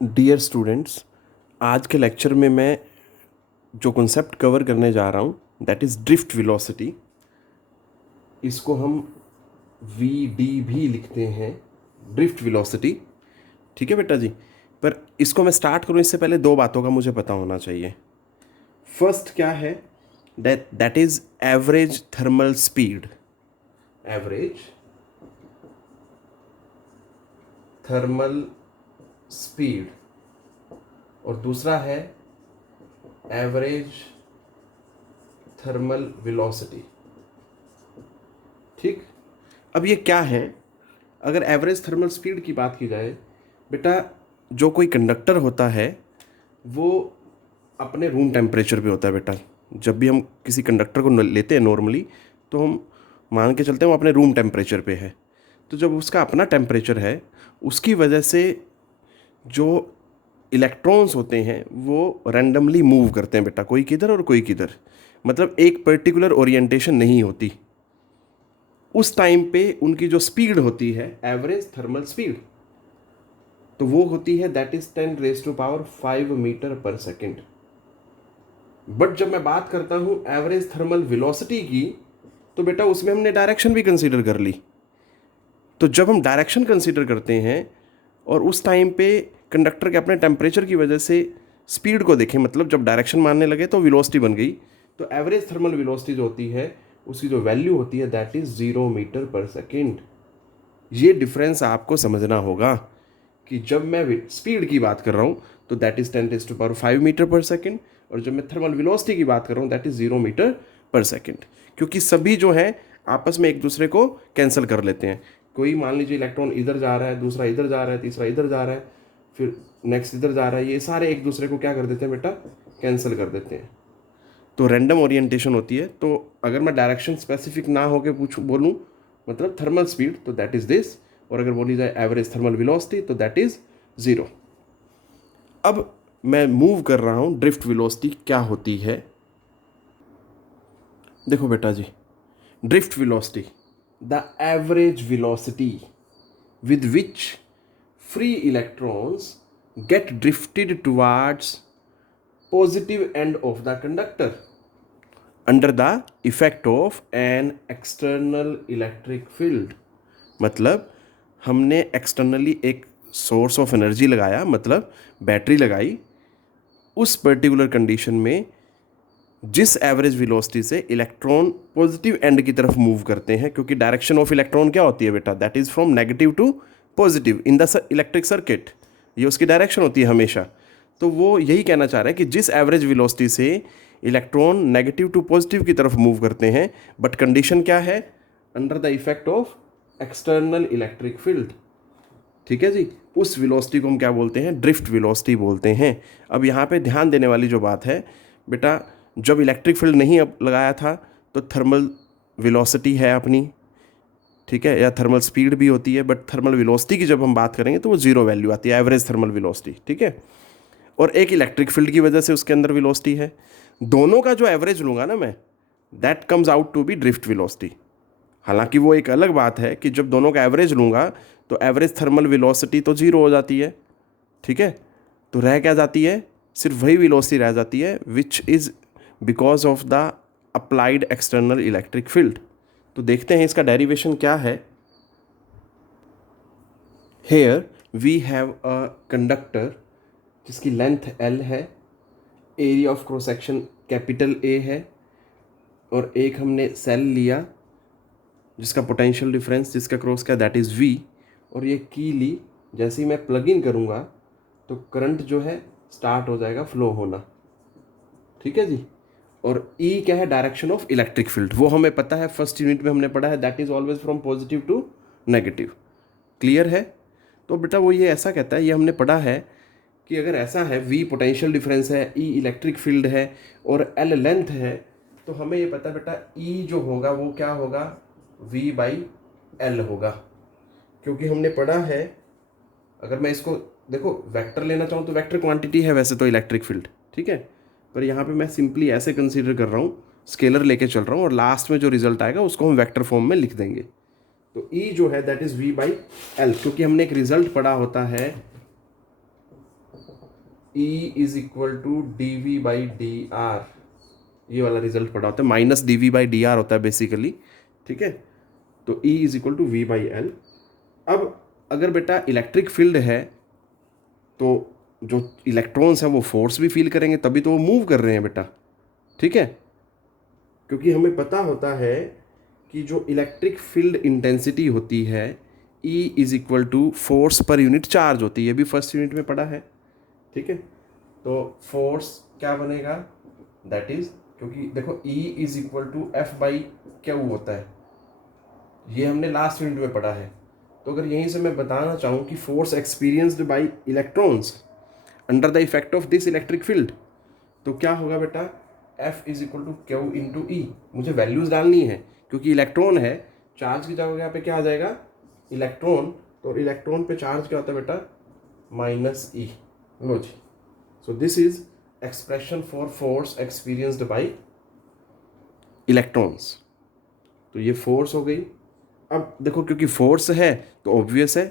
Dear students, आज के lecture में मैं जो कॉन्सेप्ट कवर करने जा रहा हूँ दैट इज़ ड्रिफ्ट वेलोसिटी। इसको हम वी डी भी लिखते हैं, ड्रिफ्ट वेलोसिटी। ठीक है बेटा जी। पर इसको मैं स्टार्ट करूँ इससे पहले दो बातों का मुझे पता होना चाहिए। फर्स्ट क्या है, that is average thermal speed. Average thermal speed. और दूसरा है एवरेज थर्मल वेलोसिटी। ठीक। अब ये क्या है? अगर एवरेज थर्मल स्पीड की बात की जाए बेटा, जो कोई कंडक्टर होता है वो अपने रूम टेम्परेचर पे होता है बेटा। जब भी हम किसी कंडक्टर को लेते हैं नॉर्मली, तो हम मान के चलते हैं वो अपने रूम टेम्परेचर पे है। तो जब उसका अपना टेम्परेचर है, उसकी वजह से जो इलेक्ट्रॉन्स होते हैं वो रैंडमली मूव करते हैं बेटा, कोई किधर और कोई किधर। मतलब एक पर्टिकुलर ओरिएंटेशन नहीं होती। उस टाइम पे उनकी जो स्पीड होती है एवरेज थर्मल स्पीड, तो वो होती है that is 10⁻⁵ metre per second. But जब मैं बात करता हूं एवरेज थर्मल वेलोसिटी की, तो बेटा उसमें हमने डायरेक्शन भी कंसीडर कर ली। तो जब हम डायरेक्शन कंसीडर करते हैं और उस टाइम पे कंडक्टर के अपने टेम्परेचर की वजह से स्पीड को देखें, मतलब जब डायरेक्शन मानने लगे तो वेलोसिटी बन गई, तो एवरेज थर्मल वेलोसिटी जो होती है उसकी जो वैल्यू होती है that is 0 metre per second. ये डिफरेंस आपको समझना होगा कि जब मैं स्पीड की बात कर रहा हूँ तो that is 10⁵ metre per second, और जब मैं थर्मल वेलोसिटी की बात कर रहा हूँ that is 0 metre per second. क्योंकि सभी जो है आपस में एक दूसरे को कैंसिल कर लेते हैं। कोई मान लीजिए इलेक्ट्रॉन इधर जा रहा है, दूसरा इधर जा रहा है, तीसरा इधर जा रहा है, फिर नेक्स्ट इधर जा रहा है, ये सारे एक दूसरे को क्या कर देते हैं बेटा, कैंसिल कर देते हैं। तो रैंडम ओरिएंटेशन होती है। तो अगर मैं डायरेक्शन स्पेसिफिक ना होके पूछूं बोलूं, मतलब थर्मल स्पीड, तो दैट इज दिस। और अगर बोली जाए एवरेज थर्मल वेलोसिटी तो दैट इज 0। अब मैं मूव कर रहा हूं, ड्रिफ्ट वेलोसिटी क्या होती है। देखो बेटा जी, drift velocity, the average velocity with which free electrons get drifted towards positive end of the conductor under the effect of an external electric field। मतलब हमने एक्सटर्नली एक सोर्स ऑफ एनर्जी लगाया, मतलब बैटरी लगाई। उस पर्टिकुलर कंडीशन में जिस average velocity से इलेक्ट्रॉन पॉजिटिव एंड की तरफ मूव करते हैं, क्योंकि डायरेक्शन ऑफ इलेक्ट्रॉन क्या होती है बेटा, that is from negative to positive in the electric circuit. ये उसकी डायरेक्शन होती है हमेशा। तो वो यही कहना चाह रहा है कि जिस एवरेज वेलोसिटी से इलेक्ट्रॉन नेगेटिव टू पॉजिटिव की तरफ मूव करते हैं, बट कंडीशन क्या है, under the effect of external electric field. ठीक है जी। उस वेलोसिटी को हम क्या बोलते हैं, ड्रिफ्ट वेलोसिटी बोलते हैं। अब यहाँ पे ध्यान देने वाली जो बात है बेटा, जब इलेक्ट्रिक फील्ड नहीं अब लगाया था तो थर्मल वेलोसिटी है अपनी, ठीक है, या थर्मल स्पीड भी होती है, बट थर्मल वेलोसिटी की जब हम बात करेंगे तो वो 0 वैल्यू आती है, एवरेज थर्मल वेलोसिटी। ठीक है। और एक इलेक्ट्रिक फील्ड की वजह से उसके अंदर वेलोसिटी है। दोनों का जो एवरेज लूँगा ना मैं, that comes out to be drift velocity. हालांकि वो एक अलग बात है कि जब दोनों का एवरेज लूँगा तो एवरेज थर्मल वेलोसिटी तो 0 हो जाती है। ठीक है। तो रह क्या जाती है, सिर्फ वही वेलोसिटी रह जाती है which is because of the applied external electric field. तो देखते हैं इसका डेरिवेशन क्या है। Here we have a conductor जिसकी लेंथ L है, area of cross section capital A है, और एक हमने सेल लिया जिसका पोटेंशियल डिफरेंस जिसका क्रॉस का दैट इज़ V, और ये की ली। जैसे ही मैं प्लग इन करूँगा तो करंट जो है स्टार्ट हो जाएगा फ्लो होना। ठीक है जी। और E क्या है, डायरेक्शन ऑफ इलेक्ट्रिक फील्ड, वो हमें पता है, फर्स्ट यूनिट में हमने पढ़ा है, that is always from positive to negative. Clear है। तो बेटा वो ये ऐसा कहता है, ये हमने पढ़ा है कि अगर ऐसा है, V पोटेंशियल डिफरेंस है, E इलेक्ट्रिक फील्ड है और L लेंथ है, तो हमें ये पता है बेटा E जो होगा वो क्या होगा, V/L होगा। क्योंकि हमने पढ़ा है, अगर मैं इसको देखो वेक्टर लेना चाहूँ तो वेक्टर क्वांटिटी है वैसे तो इलेक्ट्रिक फील्ड, ठीक है, पर यहाँ पे मैं सिंपली ऐसे कंसीडर कर रहा हूँ, स्केलर लेके चल रहा हूँ, और लास्ट में जो रिजल्ट आएगा उसको हम वेक्टर फॉर्म में लिख देंगे। तो E जो है दैट इज V/L, क्योंकि हमने एक रिजल्ट पढ़ा होता है E is equal to d v by d r, ये वाला रिजल्ट पड़ा होता है, minus d v by d r होता है बेसिकली, ठीक है। तो E is equal to v by l. अब अगर बेटा इलेक्ट्रिक फील्ड है तो जो इलेक्ट्रॉन्स हैं वो फोर्स भी फील करेंगे, तभी तो वो मूव कर रहे हैं बेटा, ठीक है। क्योंकि हमें पता होता है कि जो इलेक्ट्रिक फील्ड इंटेंसिटी होती है E is equal to force per unit charge होती है, ये भी फर्स्ट यूनिट में पढ़ा है, ठीक है। तो फोर्स क्या बनेगा, दैट इज, क्योंकि देखो E is equal to f by q होता है, ये हमने लास्ट यूनिट में पढ़ा है। तो अगर यहीं से मैं बताना चाहूँ कि force experienced by electrons under the effect of this electric field, तो क्या होगा बेटा, F is equal to q into E. मुझे वैल्यूज डालनी है क्योंकि इलेक्ट्रॉन है, चार्ज की जगह पे क्या आ जाएगा, इलेक्ट्रॉन, तो इलेक्ट्रॉन पे चार्ज क्या होता है बेटा, माइनस ई। लो जी, so this is expression for force experienced by electrons. तो ये फोर्स हो गई। अब देखो क्योंकि फोर्स है तो ऑब्वियस है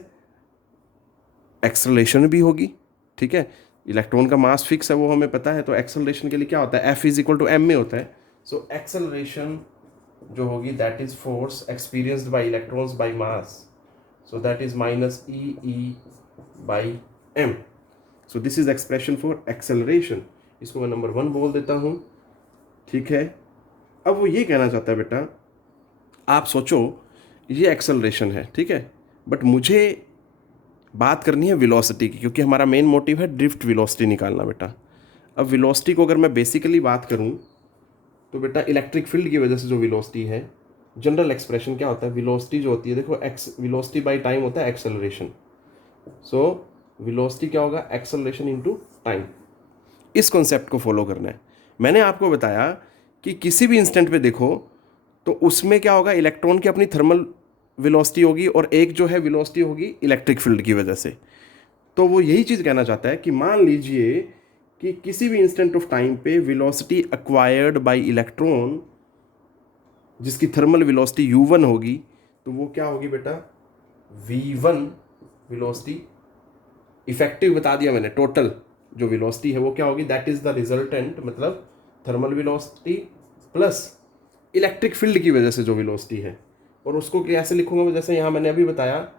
एक्सेलरेशन भी होगी, ठीक है। इलेक्ट्रॉन का मास फिक्स है वो हमें पता है, तो एक्सेलरेशन के लिए क्या होता है, F is equal to m में होता है। सो एक्सेलरेशन जो होगी that is force experienced by electrons by mass, so that is minus e by m. So this is expression for acceleration, इसको मैं नंबर 1 बोल देता हूँ, ठीक है। अब वो ये कहना चाहता है बेटा, आप सोचो ये एक्सेलरेशन है, ठीक है, बट मुझे बात करनी है वेलोसिटी की, क्योंकि हमारा मेन मोटिव है ड्रिफ्ट वेलोसिटी निकालना बेटा। अब वेलोसिटी को अगर मैं बेसिकली बात करूं तो बेटा इलेक्ट्रिक फील्ड की वजह से जो वेलोसिटी है, जनरल एक्सप्रेशन क्या होता है, वेलोसिटी जो होती है देखो, एक्स वेलोसिटी बाय टाइम होता है एक्सेलरेशन। सो वेलोसिटी क्या होगा, एक्सेलरेशन इनटू टाइम। इस कॉन्सेप्ट को फॉलो करना है। मैंने आपको बताया कि किसी भी इंस्टेंट पे देखो तो उसमें क्या होगा, इलेक्ट्रॉन की अपनी थर्मल वेलोसिटी होगी और एक जो है वेलोसिटी होगी इलेक्ट्रिक फील्ड की वजह से। तो वो यही चीज़ कहना चाहता है कि मान लीजिए कि किसी भी इंस्टेंट ऑफ टाइम पे वेलोसिटी एक्वायर्ड बाय इलेक्ट्रॉन जिसकी थर्मल वेलोसिटी u1 होगी, तो वो क्या होगी बेटा, v1 वेलोसिटी। इफेक्टिव बता दिया मैंने, टोटल जो वेलोसिटी है वो क्या होगी, दैट इज द रिजल्टेंट, मतलब thermal velocity plus electric field की वजह से जो वेलोसिटी है। और उसको कैसे लिखूंगा, जैसे यहाँ मैंने अभी बताया,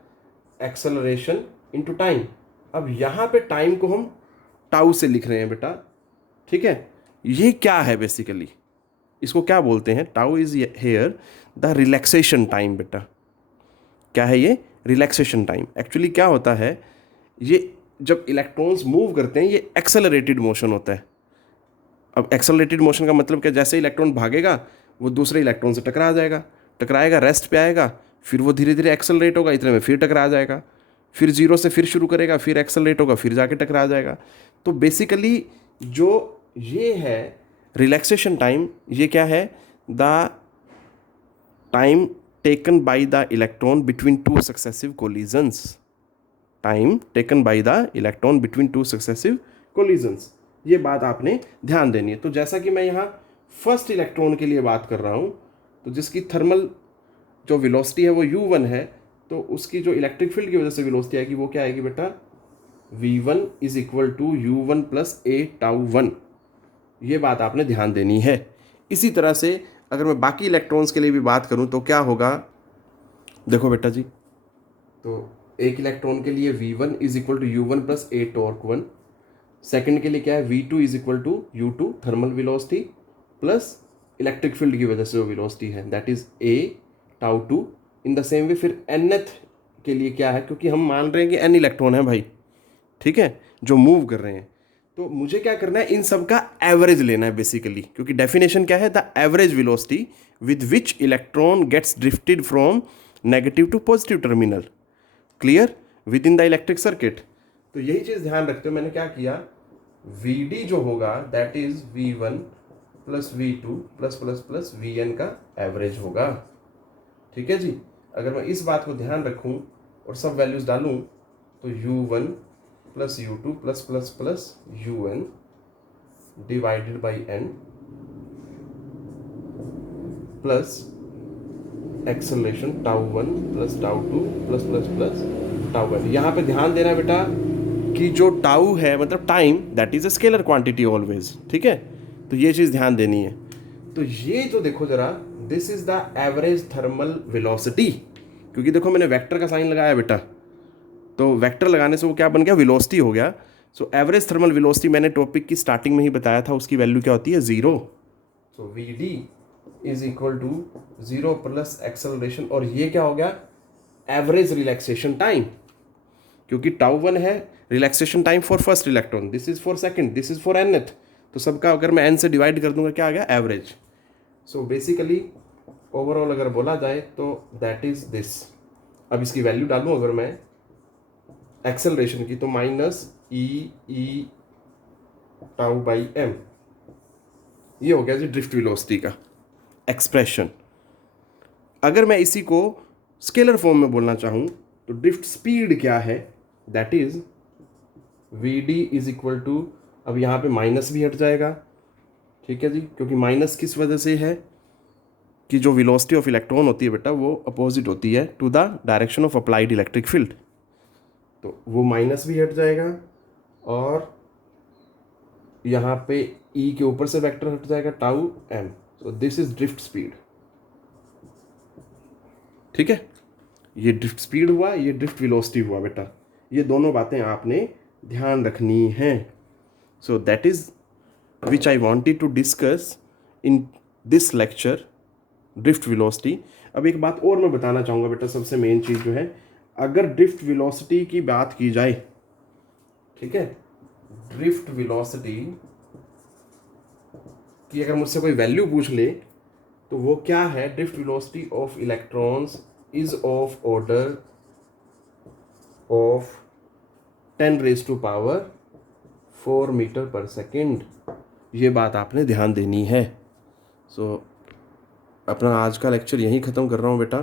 एक्सेलरेशन इनटू टाइम। अब यहाँ पे टाइम को हम टाउ से लिख रहे हैं बेटा, ठीक है। ये क्या है बेसिकली, इसको क्या बोलते हैं, tau is here the relaxation time बेटा। क्या है ये, रिलैक्सेशन टाइम। एक्चुअली क्या होता है, ये जब इलेक्ट्रॉन्स मूव करते हैं ये एक्सेलरेटेड मोशन होता है। अब एक्सेलरेटेड मोशन का मतलब क्या, जैसे इलेक्ट्रॉन भागेगा वो दूसरे इलेक्ट्रॉन से टकराएगा, रेस्ट पे आएगा, फिर वो धीरे धीरे एक्सेलरेट होगा, इतने में फिर टकरा जाएगा, फिर जीरो से फिर शुरू करेगा, फिर एक्सेलरेट होगा, फिर जाके टकरा जाएगा। तो बेसिकली जो ये है रिलैक्सेशन टाइम, ये क्या है, the time taken by the electron between two successive collisions. Time taken by the electron between two successive collisions, ये बात आपने ध्यान देनी है। तो जैसा कि मैं यहाँ फर्स्ट इलेक्ट्रॉन के लिए बात कर रहा हूँ, तो जिसकी थर्मल जो वेलोसिटी है वो u1 है, तो उसकी जो इलेक्ट्रिक फील्ड की वजह से वेलोसिटी आएगी वो क्या आएगी बेटा, v1 is equal to u1 plus a tau 1। ये बात आपने ध्यान देनी है। इसी तरह से अगर मैं बाकी इलेक्ट्रॉन्स के लिए भी बात करूं तो क्या होगा, देखो बेटा जी, तो एक इलेक्ट्रॉन के लिए v1 is equal to u1 plus a torque 1। Second के लिए क्या है, v2 is equal to u2 thermal velocity plus electric field की वजह से जो वेलोसिटी है that is a tau 2। In the same way फिर nth के लिए क्या है, क्योंकि हम मान रहे हैं कि n इलेक्ट्रॉन है भाई, ठीक है, जो मूव कर रहे हैं, तो मुझे क्या करना है, इन सब का एवरेज लेना है बेसिकली, क्योंकि डेफिनेशन क्या है, the average velocity with which electron gets drifted from negative to positive terminal, clear, with in the electric circuit. तो यही चीज़ ध्यान रखते हो, मैंने क्या किया, Vd जो होगा that is V1 plus V2 plus plus plus Vn का एवरेज होगा, ठीक है जी। अगर मैं इस बात को ध्यान रखूं और सब वैल्यूज डालूं तो u1 plus u2 plus plus plus un divided by n plus acceleration tau 1 plus tau 2 plus plus plus tau 1। यहाँ पे ध्यान देना बेटा कि जो टाउ है मतलब time, that is a scalar quantity always, ठीक है। तो ये चीज़ ध्यान देनी है। तो ये जो देखो जरा, this is the average thermal velocity, क्योंकि देखो मैंने वेक्टर का साइन लगाया बेटा, तो वेक्टर लगाने से वो क्या बन गया, वेलोसिटी हो गया। सो एवरेज थर्मल वेलोसिटी मैंने टॉपिक की स्टार्टिंग में ही बताया था, उसकी वैल्यू क्या होती है, 0। So v d is equal to 0 plus acceleration, और ये क्या हो गया, एवरेज रिलैक्सेशन टाइम, क्योंकि टाउ 1 है relaxation time for first electron, this is for second, this is for nth, तो सबका अगर मैं n से डिवाइड कर दूंगा क्या आ गया, एवरेज। सो बेसिकली ओवरऑल अगर बोला जाए तो दैट इज दिस। अब इसकी वैल्यू डालूं अगर मैं एक्सेलरेशन की, तो minus e tau by m, ये हो गया जी ड्रिफ्ट वेलोसिटी का एक्सप्रेशन। अगर मैं इसी को स्केलर फॉर्म में बोलना चाहूँ तो ड्रिफ्ट स्पीड क्या है, that is v d is equal to, अब यहाँ पे माइनस भी हट जाएगा, ठीक है जी, क्योंकि माइनस किस वजह से है कि जो वेलोसिटी ऑफ इलेक्ट्रॉन होती है बेटा वो अपोजिट होती है to the direction of applied electric field, तो वो माइनस भी हट जाएगा, और यहाँ पे ई के ऊपर से वेक्टर हट जाएगा tau m, so this is drift speed, ठीक है। ये ड्रिफ्ट स्पीड हुआ, ये ड्रिफ्ट वेलोसिटी हुआ बेटा, ये दोनों बातें आपने ध्यान रखनी हैं। So that is which I wanted to discuss in this lecture, drift velocity. अब एक बात और मैं बताना चाहूँगा बेटा, सबसे मेन चीज़ जो है, अगर ड्रिफ्ट वेलोसिटी की बात की जाए, ठीक है, ड्रिफ्ट वेलोसिटी की अगर मुझसे कोई वैल्यू पूछ ले तो वो क्या है, drift velocity of electrons is of order of 10⁻⁴ meter per second. ये बात आपने ध्यान देनी है। सो अपना आज का लेक्चर यहीं ख़त्म कर रहा हूँ बेटा।